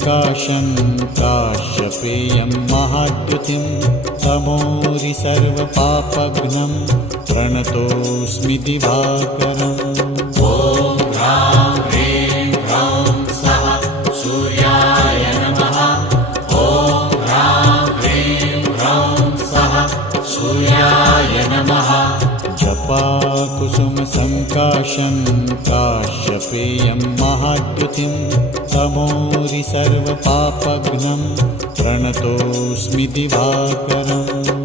सङ्काशं काश्यपेयं महाद्युतिं तमोरि सर्वपापघ्नं प्रणतोऽस्मि दिवाकरम्। ॐ ह्रां ह्रीं ह्रौं स्वः सूर्याय नमः। ॐ ह्रां ह्रीं ह्रौं स्वः सूर्याय नमः। जपाकुसुमसङ्काशं काश्यपेयं महाद्युतिं तमोरि सर्वपापघ्नं प्रणतोऽस्मि दिवाकरम्।